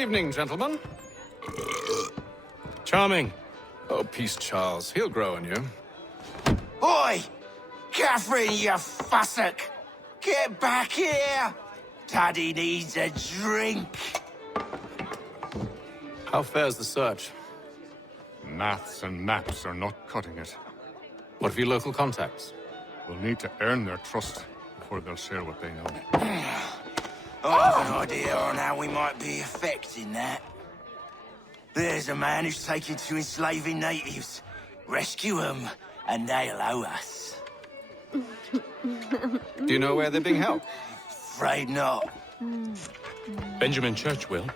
evening, gentlemen. Charming. Oh, peace, Charles. He'll grow on you. Oi! Catherine, you fussock! Get back here! Daddy needs a drink. How fares the search? Maths and maps are not cutting it. What of your local contacts? We'll need to earn their trust before they'll share what they know. I have an idea on how we might be affecting that. There's a man who's taken to enslaving natives. Rescue them, and they'll owe us. Do you know where they're being held? Afraid not. Benjamin Church will.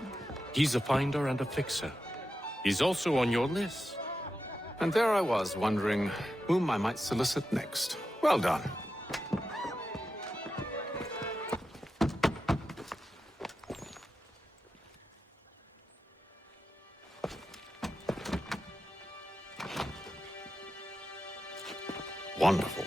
He's a finder and a fixer. He's also on your list. And there I was, wondering whom I might solicit next. Well done. Wonderful.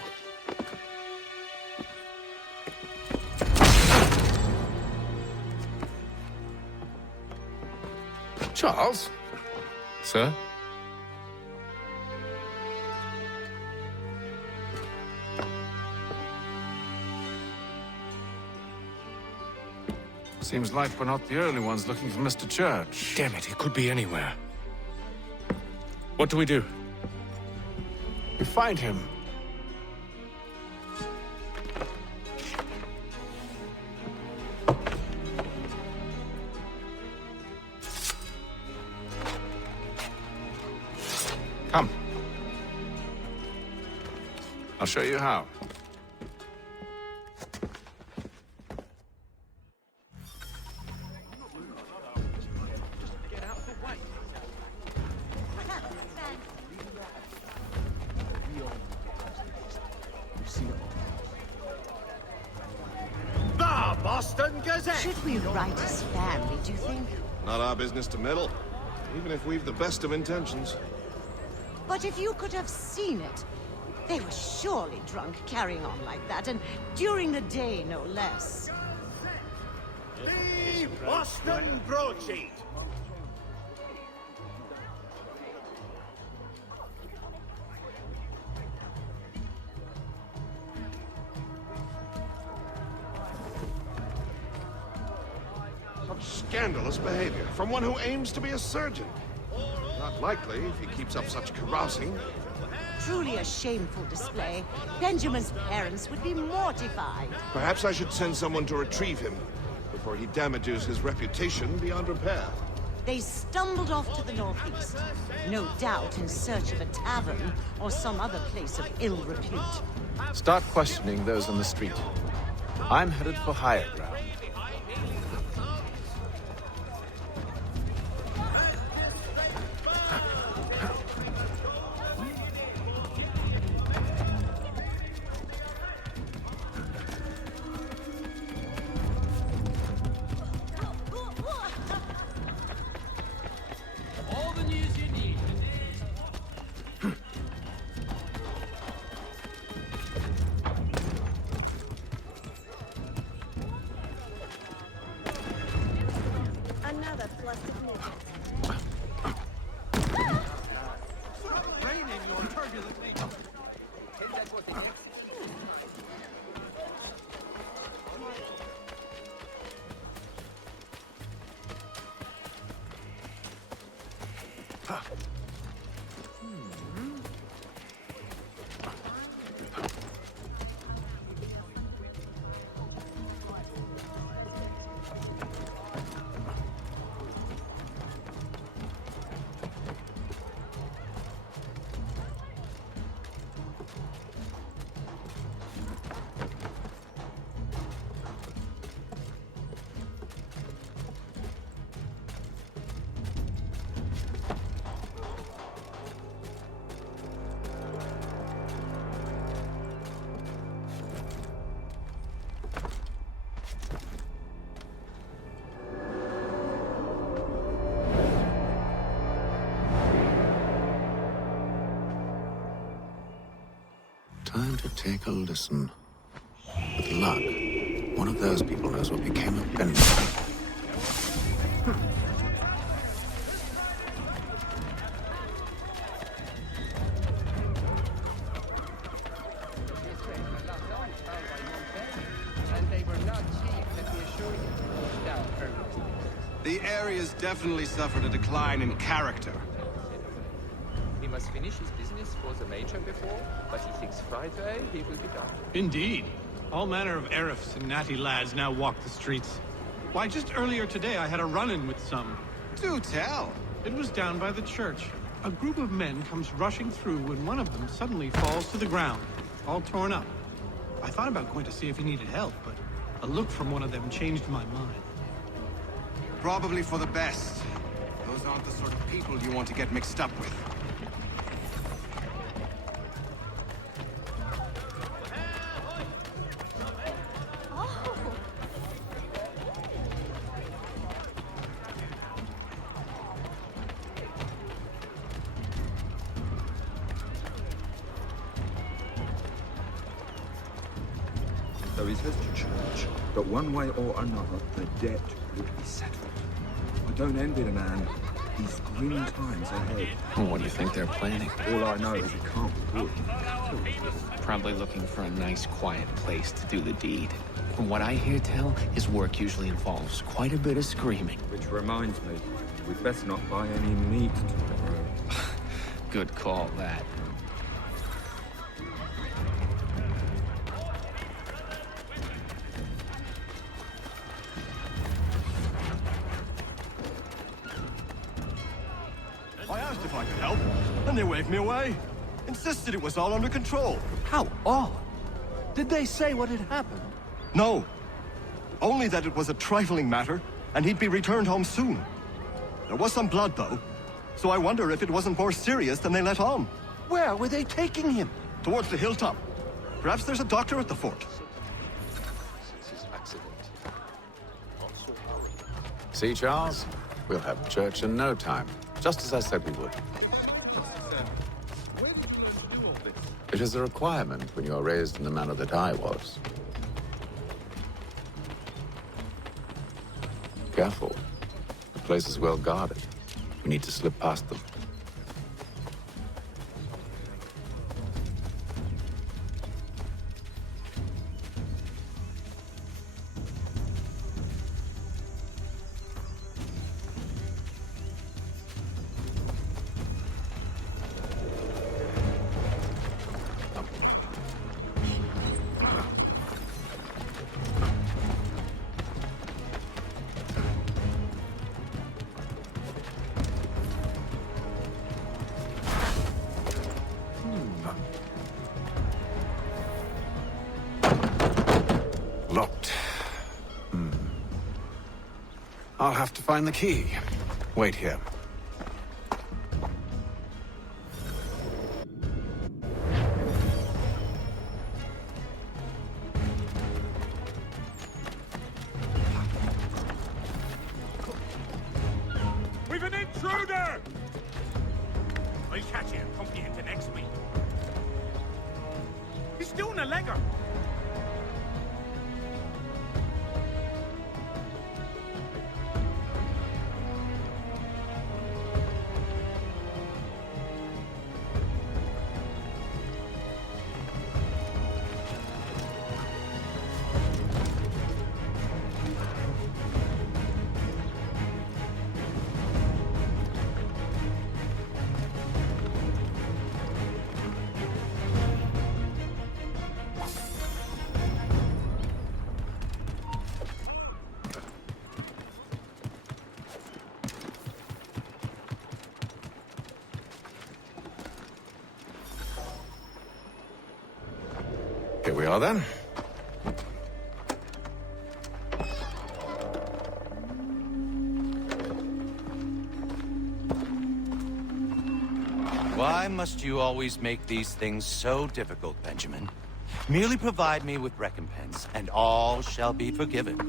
Charles? Sir? Seems like we're not the only ones looking for Mr. Church. Damn it, he could be anywhere. What do we do? We find him. Come. I'll show you how. The Boston Gazette! Should we write his family, do you think? Not our business to meddle, even if we've the best of intentions. But if you could have seen it, they were surely drunk carrying on like that, and during the day, no less. The Boston Broadsheet! Such scandalous behavior from one who aims to be a surgeon. Not likely if he keeps up such carousing. Truly a shameful display. Benjamin's parents would be mortified. Perhaps I should send someone to retrieve him before he damages his reputation beyond repair. They stumbled off to the northeast, no doubt in search of a tavern or some other place of ill repute. Start questioning those on the street. I'm headed for higher ground. Another flustered midget. Raining your turbulent nature. Time to take a listen. With luck, one of those people knows what became of Benjamin. The area's definitely suffered a decline in character. He must finish his business for the Major before, but he thinks Friday he will be done. Indeed. All manner of Arifs and natty lads now walk the streets. Why, just earlier today I had a run-in with some. Do tell. It was down by the church. A group of men comes rushing through when one of them suddenly falls to the ground, all torn up. I thought about going to see if he needed help, but a look from one of them changed my mind. Probably for the best. Those aren't the sort of people you want to get mixed up with. So he says to church that one way or another the debt would be settled. I don't envy the man. These grim times ahead. What do you think they're planning? All I know is it can't be good. Probably looking for a nice, quiet place to do the deed. From what I hear tell, his work usually involves quite a bit of screaming. Which reminds me, we'd best not buy any meat tomorrow. Good call, that. I asked if I could help, and they waved me away. Insisted it was all under control. How odd. Did they say what had happened? No. Only that it was a trifling matter, and he'd be returned home soon. There was some blood, though, so I wonder if it wasn't more serious than they let on. Where were they taking him? Towards the hilltop. Perhaps there's a doctor at the fort. See, Charles? We'll have church in no time, just as I said we would. It is a requirement when you are raised in the manner that I was. Careful. The place is well guarded. We need to slip past them. Locked. I'll have to find the key. Wait here. We've an intruder! I'll catch you and pump you into next week. He's doing a legger. Here we are, then. Why must you always make these things so difficult, Benjamin? Merely provide me with recompense, and all shall be forgiven.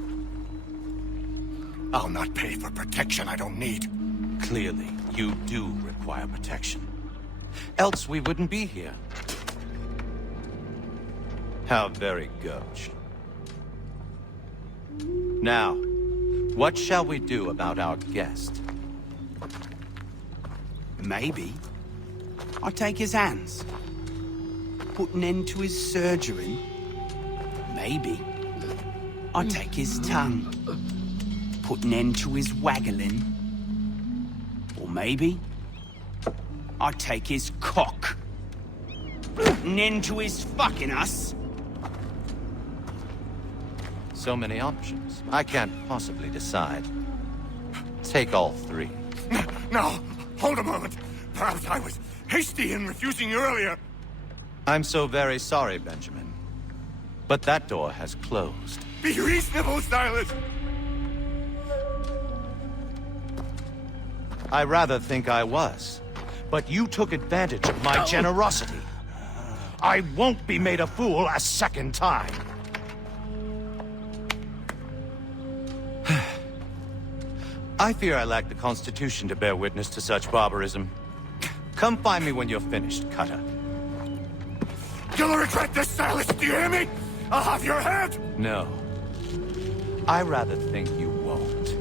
I'll not pay for protection I don't need. Clearly, you do require protection. Else we wouldn't be here. How very gauche. Now, what shall we do about our guest? Maybe I'll take his hands. Put an end to his surgery. Maybe I'll take his tongue. put an end to his waggling. Or maybe I take his cock. Put an end to his fucking us. So many options. I can't possibly decide. Take all three. No, hold a moment. Perhaps I was hasty in refusing you earlier. I'm so very sorry, Benjamin. But that door has closed. Be reasonable, Silas. I rather think I was. But you took advantage of my generosity. I won't be made a fool a second time. I fear I lack the constitution to bear witness to such barbarism. Come find me when you're finished, Cutter. You'll regret this, Silas, do you hear me? I'll have your head! No. I rather think you won't.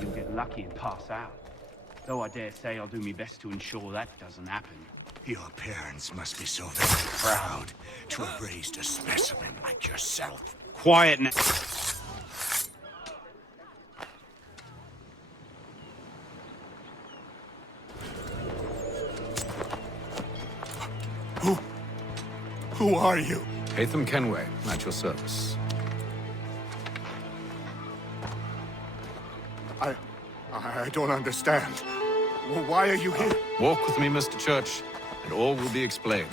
You'll get lucky and pass out. Though I dare say I'll do my best to ensure that doesn't happen. Your parents must be so very proud to have raised a specimen like yourself. Quiet now. Who are you? Hatham Kenway, at your service. I don't understand. Why are you here? Walk with me, Mr. Church, and all will be explained.